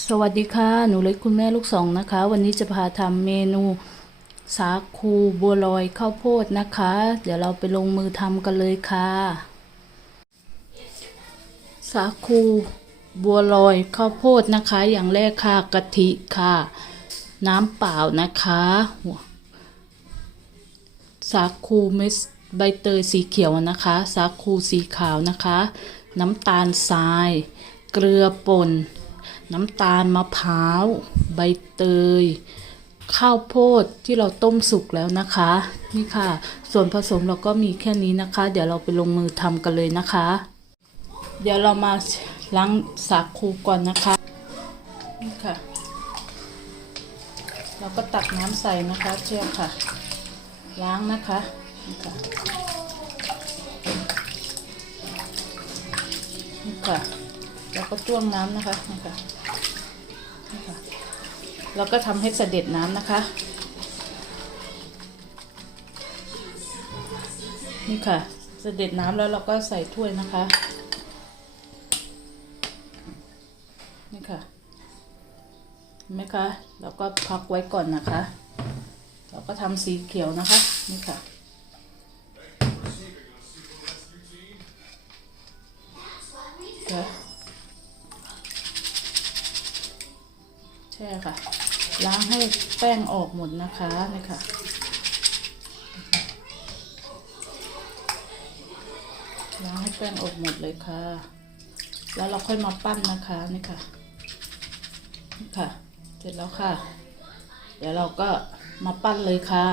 สวัสดีค่ะ หนูเล็กคุณแม่ลูกสองนะคะ วันนี้จะพาทำเมนูสาคูบัวลอยข้าวโพดนะคะ เดี๋ยวเราไปลงมือทำกันเลยค่ะ สาคูบัวลอยข้าวโพดนะคะ อย่างแรกค่ะกะทิค่ะ น้ำเปล่านะคะหัวสาคูเม็ดใบเตยสีเขียวนะคะ สาคูสีขาวนะคะ น้ำตาลทราย เกลือป่น น้ำตาลมะพร้าว ใบเตย ข้าวโพดที่เราต้มสุกแล้วนะคะ นี่ค่ะ ส่วนผสมเราก็มีแค่นี้นะคะ เดี๋ยวเราไปลงมือทำกันเลยนะคะ เดี๋ยวเรามาล้างสาคูก่อนนะคะนี่ค่ะ เราก็ตักน้ำใส่นะคะเชี่ยค่ะ ล้างนะคะนี่ค่ะนี่ค่ะแล้วก็จ้วงน้ำนะคะนี่ค่ะ เราก็ทำให้เสด็จน้ำนะคะ นี่ค่ะ เสด็จน้ำแล้วเราก็ใส่ถ้วยนะคะ นี่ค่ะเห็นไหมคะ แล้วก็พักไว้ก่อนนะคะ เราก็ทำสีเขียวนะคะ นี่ค่ะค่ะใช่ค่ะ ล้างให้แป้งออกหมดนะคะนี่ค่ะล้างให้แป้งออกหมดเลยค่ะ แล้วเราค่อยมาปั้นนะคะนี่ค่ะนี่ค่ะ เสร็จแล้วค่ะ เดี๋ยวเราก็มาปั้นเลยค่ะ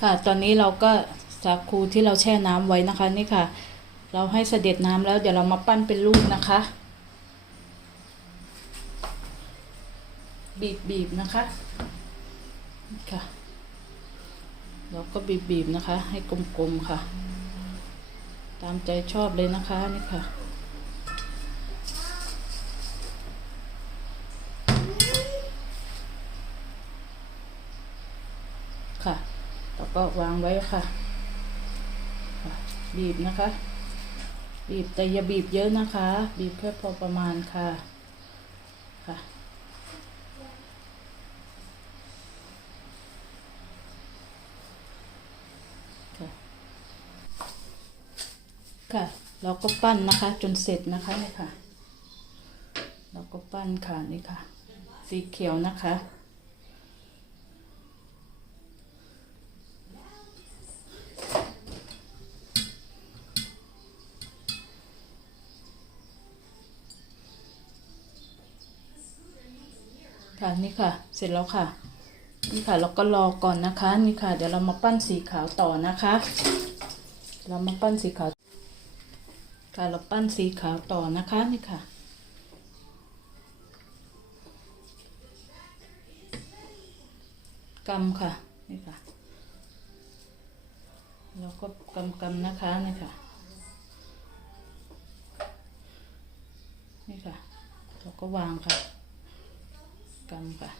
ค่ะ ตอนนี้เราก็สาคูที่เราแช่น้ำไว้นะคะนี่ค่ะ เราให้เสด็จน้ำแล้วเดี๋ยวเรามาปั้นเป็นลูกนะคะ บีบบีบนะคะนี่ค่ะเราก็บีบบีบนะคะ ให้กลมๆค่ะ ตามใจชอบเลยนะคะนี่ค่ะค่ะแล้วก็วางไว้ค่ะ บีบนะคะ บีบแต่อย่าบีบเยอะนะคะ บีบแค่พอประมาณค่ะ ค่ะ ค่ะ เราก็ปั้นนะคะ จนเสร็จนะคะนี่ค่ะ เราก็ปั้นค่ะนี่ค่ะ สีเขียวนะคะ ค่ะนี่ค่ะ เสร็จแล้วค่ะนี่ค่ะเราก็รอก่อนนะคะ นี่ค่ะ เดี๋ยวเรามาปั้นสีขาวต่อนะคะ เรามาปั้นสีขาว ค่ะเราปั้นสีขาวต่อนะคะนี่ค่ะ กำค่ะนี่ค่ะ เราก็กำกำนะคะนี่ค่ะ นี่ค่ะ เราก็วางค่ะ กำค่ะ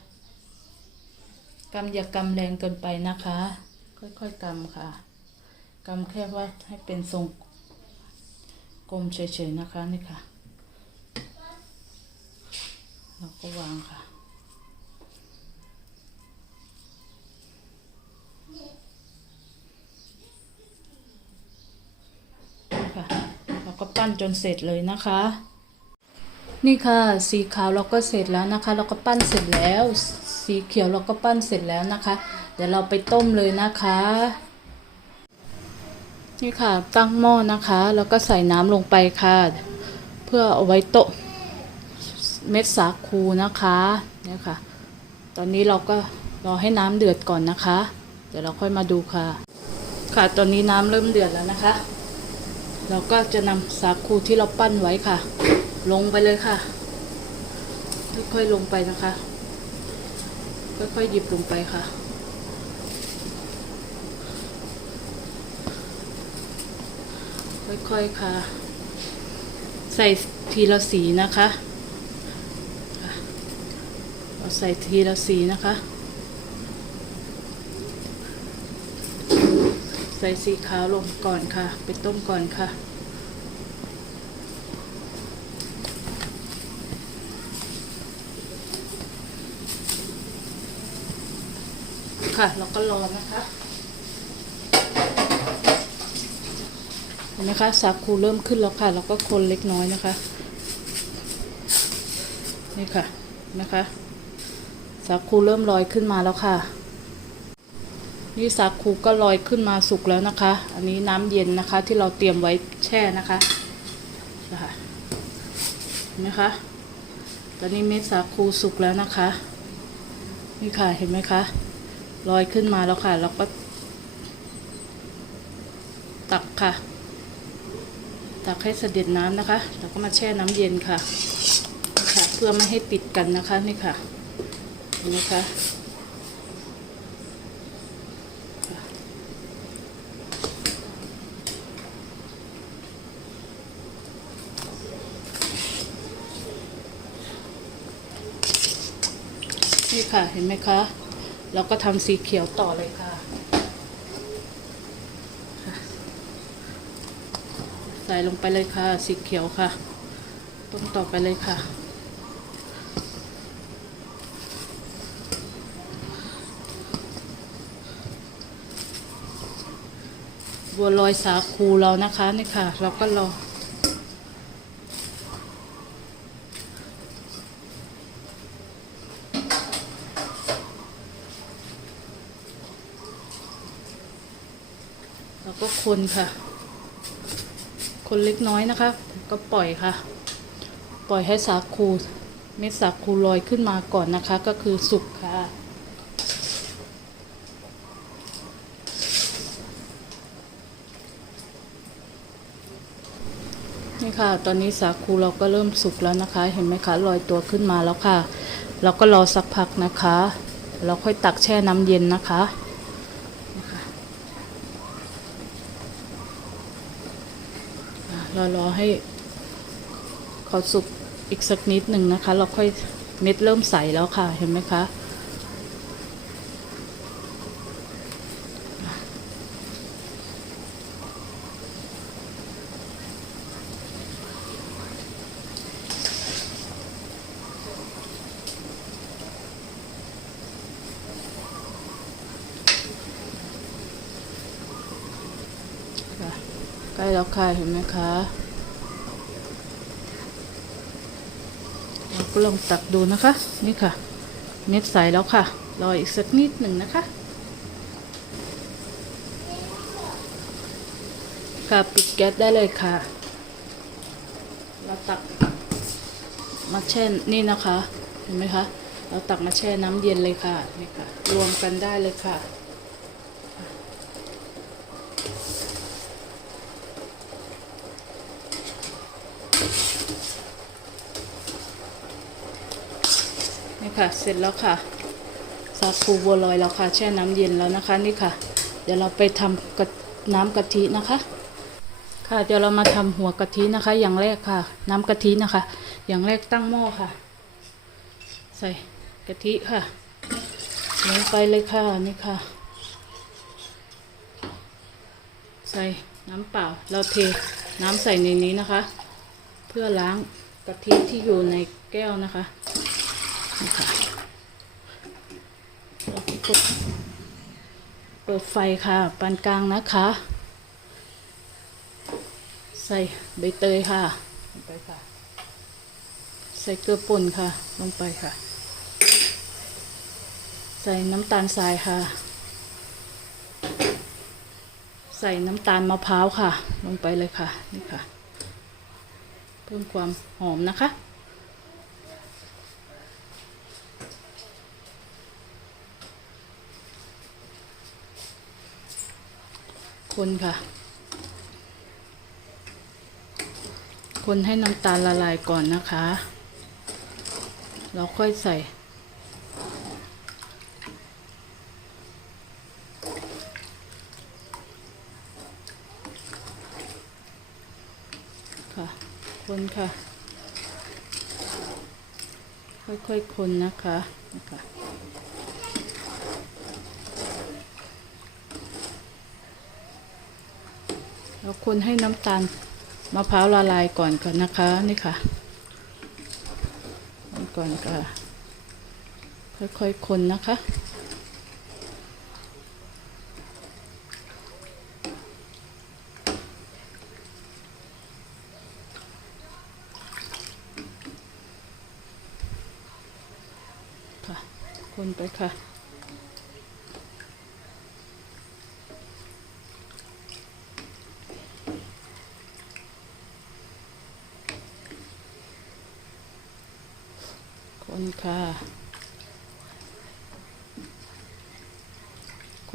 กำอย่ากำแรงเกินไปนะคะ ค่อยๆกำค่ะ กำแค่ว่าให้เป็นทรง กลมเฉยๆนะคะนี่ค่ะ เราก็วางค่ะ นี่ค่ะ เราก็ปั้นจนเสร็จเลยนะคะ นี่ค่ะ สีขาวเราก็เสร็จแล้วนะคะ เราก็ปั้นเสร็จแล้ว สีเขียวเราก็ปั้นเสร็จแล้วนะคะ เดี๋ยวเราไปต้มเลยนะคะ นี่ค่ะ ตั้งหม้อนะคะ แล้วก็ใส่น้ำลงไปค่ะ เพื่อเอาไว้โตะเม็ดสาคูนะคะเนี่ยค่ะ ตอนนี้เราก็รอให้น้ำเดือดก่อนนะคะ เดี๋ยวเราค่อยมาดูค่ะ ค่ะ ตอนนี้น้ำเริ่มเดือดแล้วนะคะ เราก็จะนำสาคูที่เราปั้นไว้ค่ะ ลงไปเลยค่ะ ค่อยๆลงไปนะคะ ค่อยๆหยิบลงไปค่ะ ค่อยๆค่ะ ใส่ทีละสีนะคะเราใส่ทีละสีนะคะ ใส่สีขาวลงก่อนค่ะ ไปต้มก่อนค่ะค่ะเราก็รอนะคะ นไหมคะสาคูเริ่มขึ้นแล้วค่ะเราก็คนเล็กน้อยนะคะ นี่ค่ะนะคะ สาคูเริ่มลอยขึ้นมาแล้วค่ะ นี่สาคูก็ลอยขึ้นมาสุกแล้วนะคะ อันนี้น้ำเย็นนะคะที่เราเตรียมไว้แช่นะคะนะคะเห็นไหมคะตอนนี้เม็ดสาคูสุกแล้วนะคะ นี่ค่ะเห็นไหมคะลอยขึ้นมาแล้วค่ะ แล้วก็ตักค่ะ ให้เสด็จน้ำนะคะ แล้วก็มาแช่น้ำเย็นค่ะค่ะ เพื่อไม่ให้ติดกันนะคะนี่ค่ะนไหมคะนี่ค่ะเห็นไหมคะ เราก็ทำสีเขียวต่อเลยค่ะ ใส่ลงไปเลยค่ะ สีเขียวค่ะ ต้มต่อไปเลยค่ะ บัวลอยสาคูเรานะคะนี่ค่ะ เราก็รอเราก็คนค่ะ คนเล็กน้อยนะคะ ก็ปล่อยค่ะ ปล่อยให้สาคูเม็ดสาคูลอยขึ้นมาก่อนนะคะ ก็คือสุกค่ะ นี่ค่ะ ตอนนี้สาคูเราก็เริ่มสุกแล้วนะคะ เห็นไหมคะลอยตัวขึ้นมาแล้วค่ะ เราก็รอสักพักนะคะ เราค่อยตักแช่น้ำเย็นนะคะ อะ เรารอให้เขาสุกอีกสักนิดหนึ่งนะคะ เราค่อยเม็ดเริ่มใสแล้วค่ะ เห็นไหมคะค่ะใกล้ แล้วค่ะเห็นไหมคะเราก็ลองตักดูนะคะ นี่ค่ะ เม็ดใสแล้วค่ะ รออีกสักนิดหนึ่งนะคะ ค่ะปิดแก๊สได้เลยค่ะ เราตักมาแช่นี่นะคะ เห็นไหมคะ เราตักมาแช่น้ำเย็นเลยค่ะ นี่ค่ะ รวมกันได้เลยค่ะ นี่ค่ะ เสร็จแล้วค่ะสาคูบัวลอยแล้วค่ะ แช่น้ำเย็นแล้วนะคะ นี่ค่ะ เดี๋ยวเราไปทำกน้ำกะทินะคะ ค่ะ เดี๋ยวเรามาทำหัวกะทินะคะ อย่างแรกค่ะ น้ำกะทินะคะ อย่างแรกตั้งหม้อค่ะ ใส่กะทิค่ะลงไปเลยค่ะ นี่ค่ะ ใส่น้ำเปล่า เราเทน้ำใส่ในนี้นะคะ เพื่อล้างกะทิที่อยู่ในแก้วนะคะ นี่ค่ะเราก็กดเปิดไฟค่ะปานกลางนะคะ ใส่ใบเตยค่ะลงไปค่ะ ใส่เกลือป่นค่ะ ลงไปค่ะ ใส่น้ำตาลทรายค่ะ ใส่น้ำตาลมะพร้าวค่ะ ลงไปเลยค่ะ นี่ค่ะ เพิ่มความหอมนะคะ คนค่ะ คนให้น้ำตาลละลายก่อนนะคะเราค่อยใส่ ค่ะ คนค่ะ ค่อยๆคนนะคะนะคะ เราคนให้น้ำตาลมะพร้าวละลายก่อนก่อนนะคะนี่ค่ะก่อนก็ค่อยๆคนนะคะค่ะคนไปค่ะ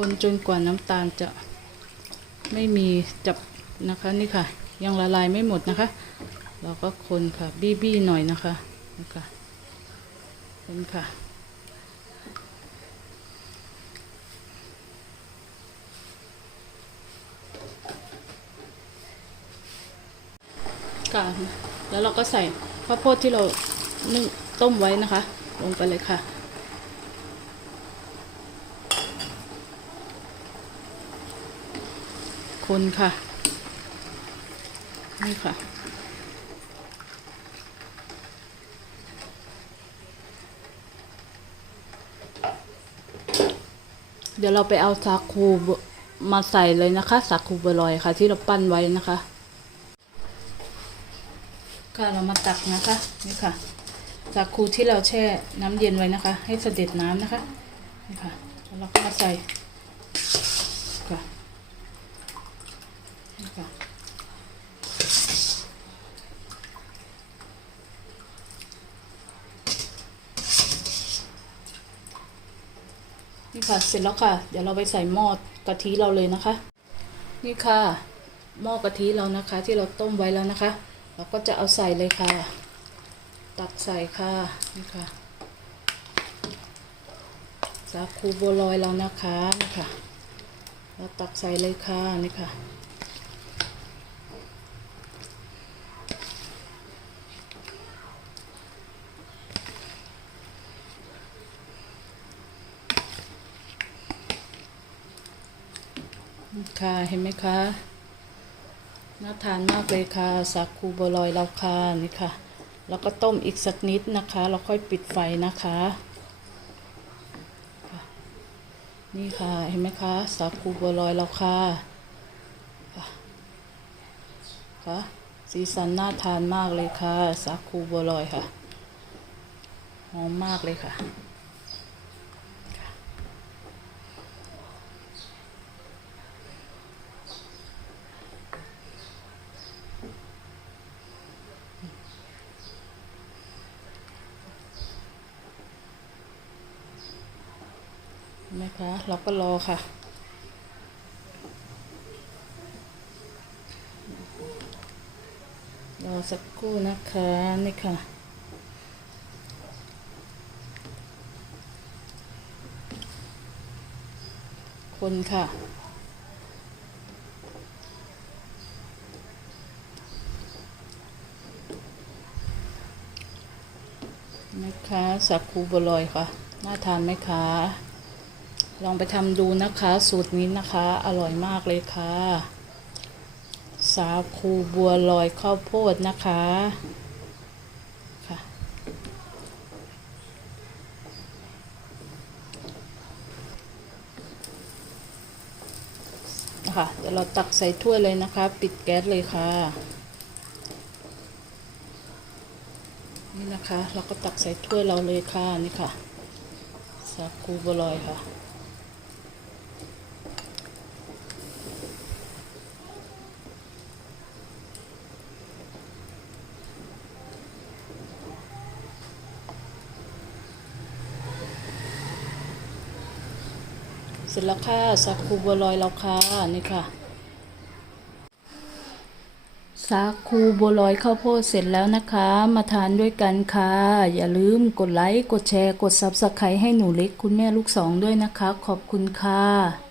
คนจนกว่าน้ำตาลจะไม่มีจับนะคะนี่ค่ะ ยังละลายไม่หมดนะคะ เราก็คนค่ะบี้บี้หน่อยนะคะนะคะคนค่ะ ค่ะ แล้วเราก็ใส่ข้าวโพดที่เรานึ่งต้มไว้นะคะ ลงไปเลยค่ะ คนค่ะ นี่ค่ะ เดี๋ยวเราไปเอาสาคูมาใส่เลยนะคะสาคูบัวลอยค่ะ ที่เราปั้นไว้นะคะ ค่ะเรามาตักนะคะ นี่ค่ะสาคูที่เราแช่น้ำเย็นไว้นะคะ ให้เสด็จน้ำนะคะนี่ค่ะแล้วเราก็มาใส่ค่ะ นี่ค่ะ เสร็จแล้วค่ะ เดี๋ยวเราไปใส่หม้อกะทิเราเลยนะคะ นี่ค่ะหม้อกะทิเรานะคะ ที่เราต้มไว้แล้วนะคะ เราก็จะเอาใส่เลยค่ะ ตักใส่ค่ะนี่ค่ะสาคูบัวลอยเรานะคะนี่ค่ะเราตักใส่เลยค่ะนี่ค่ะ ค่ะ เห็นไหมคะ น่าทานมากเลยค่ะ สาคูบัวลอยเราค่ะนี่ค่ะ แล้วก็ต้มอีกสักนิดนะคะ แล้วค่อยปิดไฟนะคะ นี่ค่ะ เห็นไหมคะ สาคูบัวลอยเราค่ะค่ะค่ะสีสันน่าทานมากเลยค่ะ สาคูบัวลอยค่ะ หอมมากเลยค่ะ นไหมคะ เราก็รอค่ะ รอสักครู่นะคะนี่ค่ะคนค่ะ นะคะสักคูบลอยค่ะ น่าทานไหมคะ ลองไปทำดูนะคะ สูตรนี้นะคะ อร่อยมากเลยค่ะ สาคูบัวลอยข้าวโพดนะคะค่ะนะคะเดี๋ยวเราตักใส่ถ้วยเลยนะคะ ปิดแก๊สเลยค่ะ นี่นะคะ เราก็ตักใส่ถ้วยเราเลยค่ะ นี่ค่ะ สาคูบัวลอยค่ะ ร็จแล้วค่ะสาคูบัวลอยเราค่ะนี่ค่ะ สาคูบัวลอยข้าวโพดเสร็จแล้วนะคะ มาทานด้วยกันค่ะ อย่าลืมกดไลค์กดแชร์กดซับสไครต์ให้หนูเล็กคุณแม่ลูกสองด้วยนะคะ ขอบคุณค่ะ